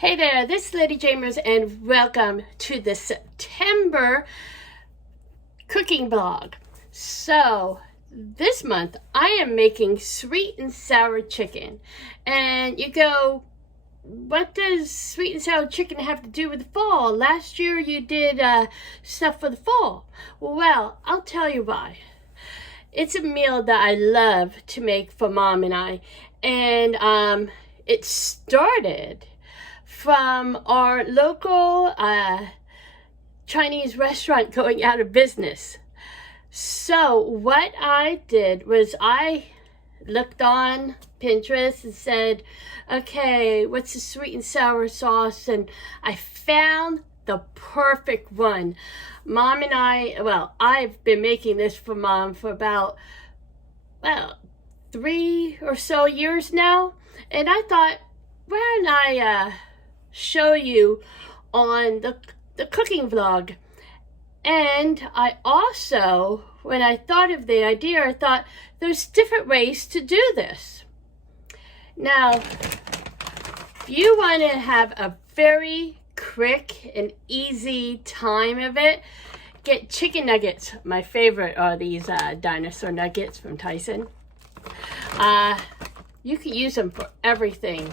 Hey there, this is LadyJamers and welcome to the September cooking vlog. So, this month I am making sweet and sour chicken. And you go, what does sweet and sour chicken have to do with the fall? Last year you did stuff for the fall. Well, I'll tell you why. It's a meal that I love to make for Mom and I. And it started from our local Chinese restaurant going out of business. So what I did was I looked on Pinterest and said, okay, what's the sweet and sour sauce? And I found the perfect one. Mom and I've been making this for Mom for about, 3 or so years now. And I thought, why don't I show you on the cooking vlog. And I also, when I thought of the idea, I thought there's different ways to do this. Now, if you want to have a very quick and easy time of it, get chicken nuggets. My favorite are these dinosaur nuggets from Tyson. You can use them for everything.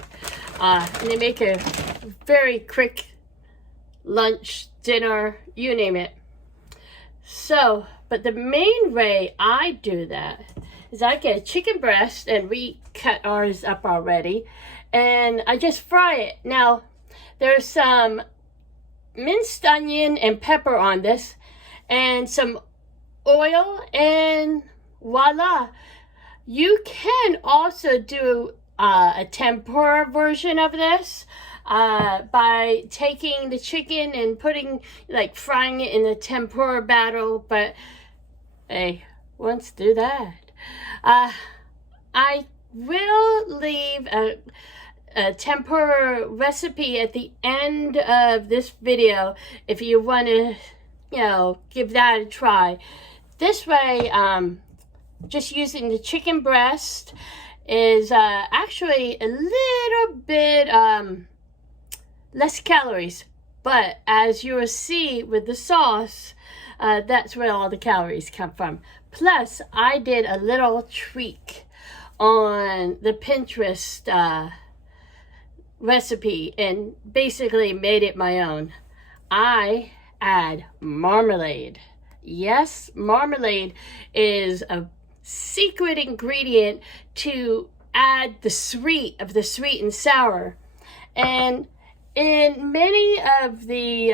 And they make a very quick lunch, dinner, you name it. So, but the main way I do that is I get a chicken breast, and we cut ours up already, and I just fry it. Now, there's some minced onion and pepper on this, and some oil, and voila. You can also do a tempura version of this by taking the chicken and frying it in the tempura batter. But hey, let's do that. I will leave a tempura recipe at the end of this video if you want to, give that a try. This way, just using the chicken breast is actually a little bit less calories, but as you will see with the sauce, that's where all the calories come from. Plus, I did a little tweak on the Pinterest recipe and basically made it my own. I add marmalade. Yes, marmalade is a secret ingredient to add the sweet and sour. And in many of the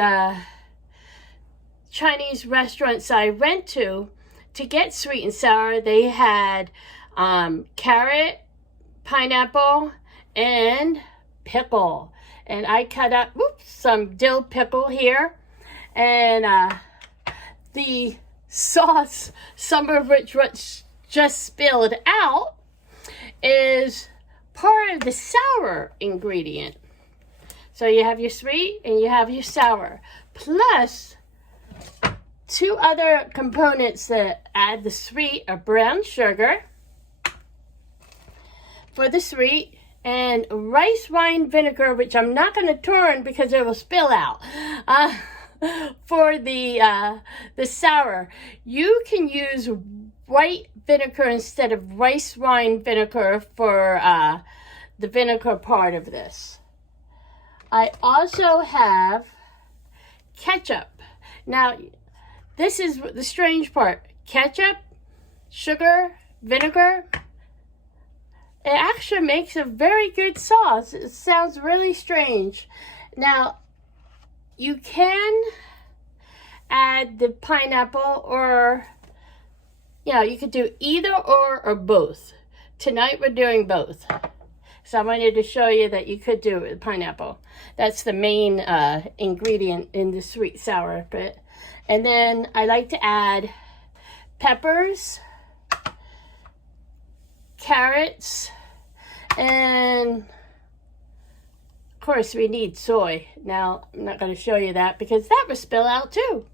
Chinese restaurants I went to get sweet and sour, they had carrot, pineapple, and pickle. And I cut up some dill pickle here, and the sauce, some of which just spilled out, is part of the sour ingredient. So you have your sweet and you have your sour, plus 2 other components that add the sweet are brown sugar for the sweet and rice wine vinegar, which I'm not going to turn because it will spill out. For the sour, you can use white vinegar instead of rice wine vinegar for the vinegar part of this. I also have ketchup. Now, this is the strange part. Ketchup, sugar, vinegar. It actually makes a very good sauce. It sounds really strange. Now, you can add the pineapple, or you could do either or both. Tonight we're doing both. So I wanted to show you that you could do it with pineapple. That's the main ingredient in the sweet sour bit. And then I like to add peppers, carrots, and of course we need soy. Now I'm not going to show you that because that will spill out too.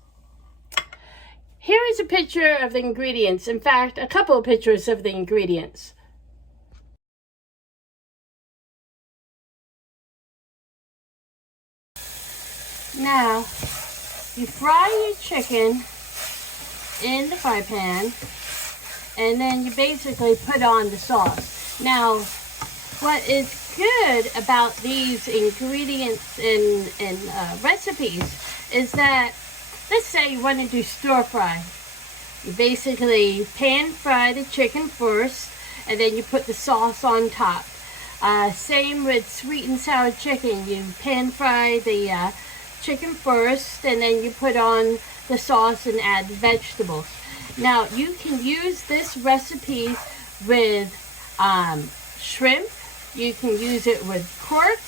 Here is a picture of the ingredients. In fact, a couple of pictures of the ingredients. Now, you fry your chicken in the fry pan, and then you basically put on the sauce. Now, what is good about these ingredients and recipes is that, let's say you want to do stir fry. You basically pan fry the chicken first, and then you put the sauce on top. Same with sweet and sour chicken. You pan fry the chicken first, and then you put on the sauce and add vegetables. Now, you can use this recipe with shrimp. You can use it with pork.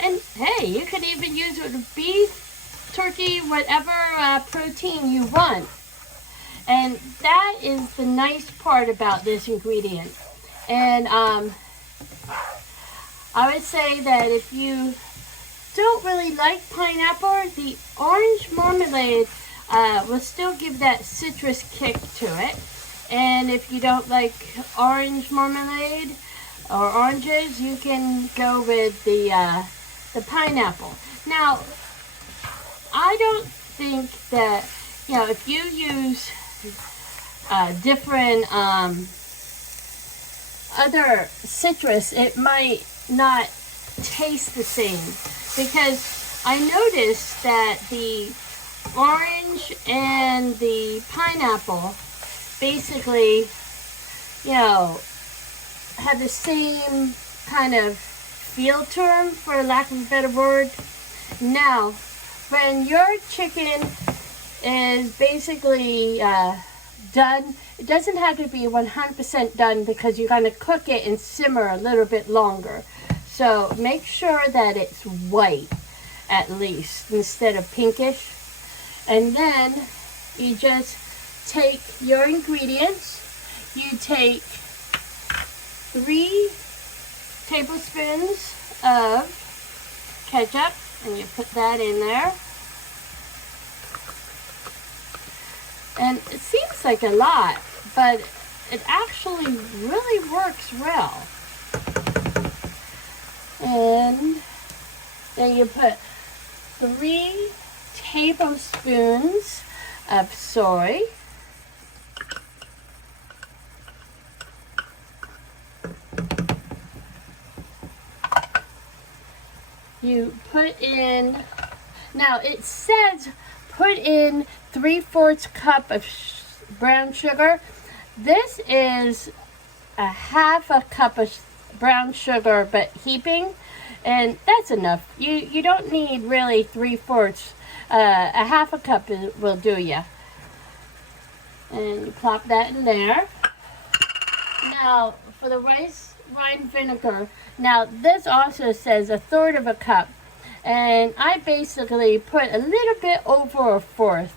And hey, you can even use it with beef, turkey, whatever protein you want. And that is the nice part about this ingredient. And I would say that if you don't really like pineapple, the orange marmalade will still give that citrus kick to it. And if you don't like orange marmalade or oranges, you can go with the pineapple. Now, I don't think that, you know, if you use different other citrus, it might not taste the same, because I noticed that the orange and the pineapple basically, you know, have the same kind of feel to them, for lack of a better word. Now, when your chicken is basically done, it doesn't have to be 100% done, because you're going to cook it and simmer a little bit longer. So make sure that it's white at least instead of pinkish. And then you just take your ingredients. You take 3 tablespoons of ketchup, and you put that in there. And it seems like a lot, but it actually really works well. And then you put 3 tablespoons of soy. You put in, now it says put in 3/4 cup of brown sugar. This is a 1/2 cup of brown sugar, but heaping, and that's enough. You don't need really 3/4. A 1/2 cup will do you. And you plop that in there. Now, for the rice wine vinegar, now this also says 1/3 cup, and I basically put a little bit over 1/4.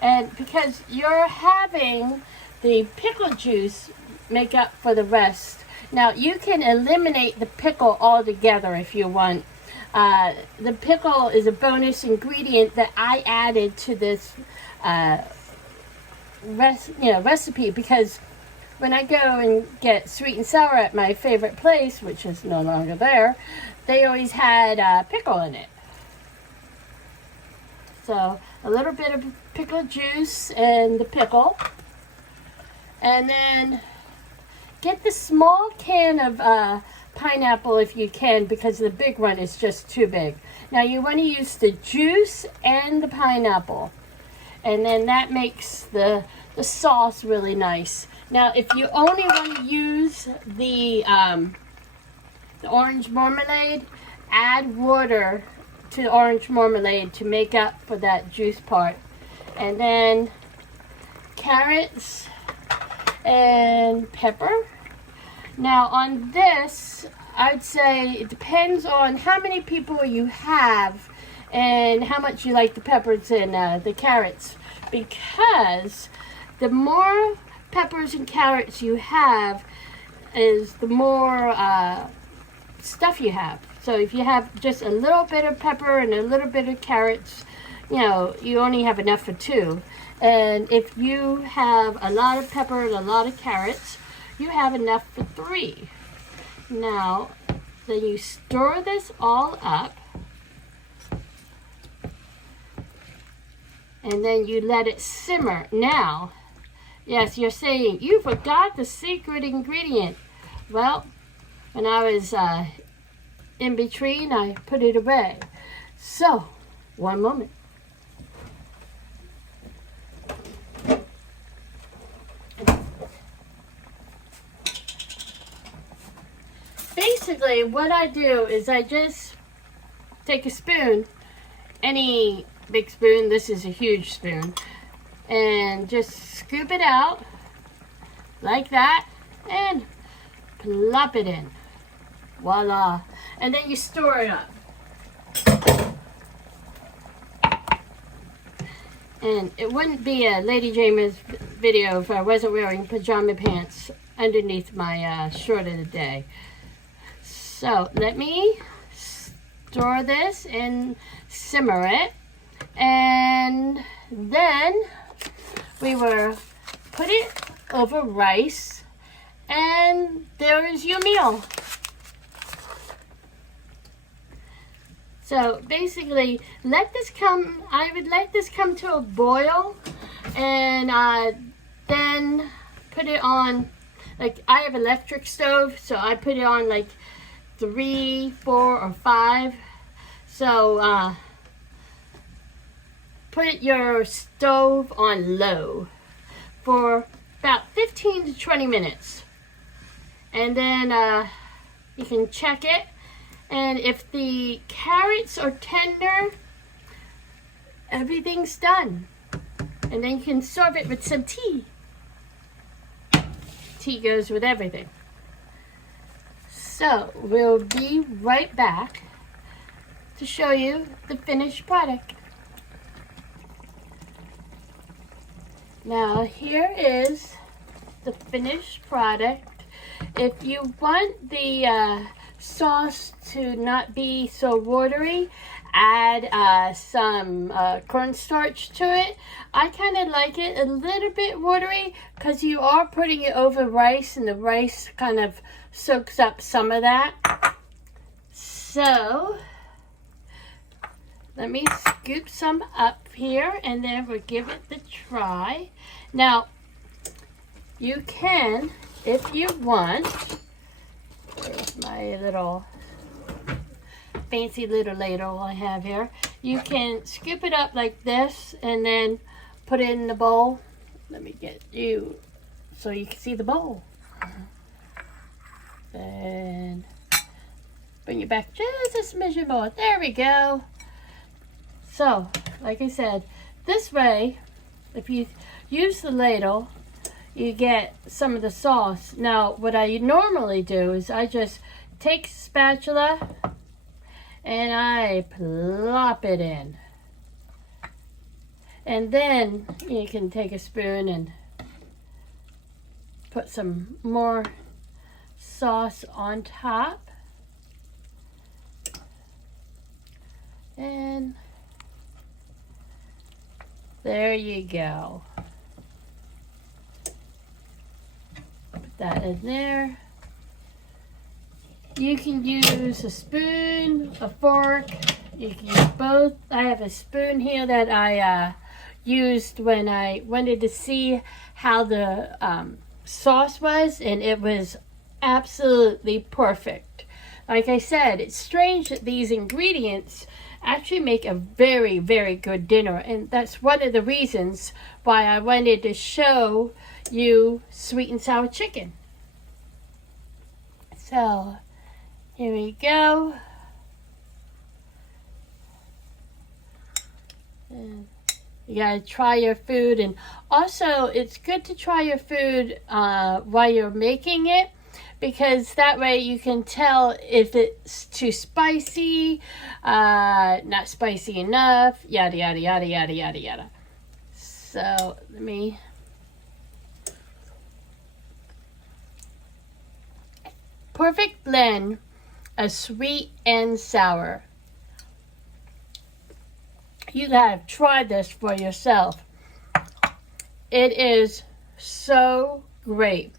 And because you're having the pickle juice make up for the rest. Now, you can eliminate the pickle altogether if you want. The pickle is a bonus ingredient that I added to this recipe, because when I go and get sweet and sour at my favorite place, which is no longer there, they always had pickle in it. So a little bit of pickle juice and the pickle. And then get the small can of pineapple if you can, because the big one is just too big. Now you want to use the juice and the pineapple, and then that makes the sauce really nice. Now, if you only want to use the orange marmalade, add water to the orange marmalade to make up for that juice part. And then carrots and pepper. Now on this, I'd say it depends on how many people you have and how much you like the peppers and the carrots, because the more peppers and carrots you have is the more stuff you have. So if you have just a little bit of pepper and a little bit of carrots, you know, you only have enough for 2. And if you have a lot of pepper and a lot of carrots, you have enough for 3. Now, then you stir this all up. And then you let it simmer. Now, yes, you're saying, you forgot the secret ingredient. Well, when I was in between, I put it away. So, one moment. Basically, what I do is I just take a spoon, any big spoon, this is a huge spoon, and just scoop it out like that and plop it in. Voila. And then you store it up. And it wouldn't be a LadyJamers video if I wasn't wearing pajama pants underneath my short of the day. So let me store this and simmer it. And then we will put it over rice. And there is your meal. So basically, I would let this come to a boil, and then put it on, like I have electric stove, so I put it on like 3, 4, or 5. So put your stove on low for about 15 to 20 minutes. And then you can check it. And if the carrots are tender, everything's done. And then you can serve it with some tea. Tea goes with everything. So we'll be right back to show you the finished product. Now here is the finished product. If you want the sauce to not be so watery, add some cornstarch to it. I kind of like it a little bit watery because you are putting it over rice, and the rice kind of soaks up some of that. So let me scoop some up here, and then we'll give it the try. Now you can, if you want, where's my little fancy little ladle I have here, you can scoop it up like this and then put it in the bowl. Let me get you so you can see the bowl. And bring it back just a smidgen more. There we go. So, like I said, this way, if you use the ladle, you get some of the sauce. Now, what I normally do is I just take a spatula and I plop it in. And then you can take a spoon and put some more sauce on top. And there you go. That in there. You can use a spoon, a fork, you can use both. I have a spoon here that I used when I wanted to see how the sauce was, and it was absolutely perfect. Like I said, it's strange that these ingredients actually make a very, very good dinner, and that's one of the reasons why I wanted to show you sweet and sour chicken. So here we go. And you gotta try your food, and also it's good to try your food while you're making it, because that way you can tell if it's too spicy, not spicy enough, yada yada yada yada yada yada. So let me perfect blend of sweet and sour. You gotta try this for yourself. It is so great.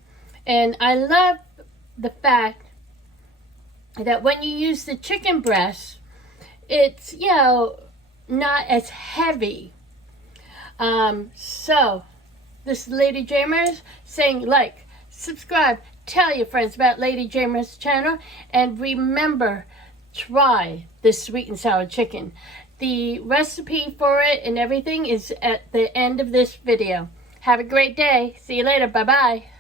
And I love the fact that when you use the chicken breast, it's, you know, not as heavy. So, this is LadyJamers saying like, subscribe, tell your friends about LadyJamers channel, and remember, try this sweet and sour chicken. The recipe for it and everything is at the end of this video. Have a great day. See you later. Bye-bye.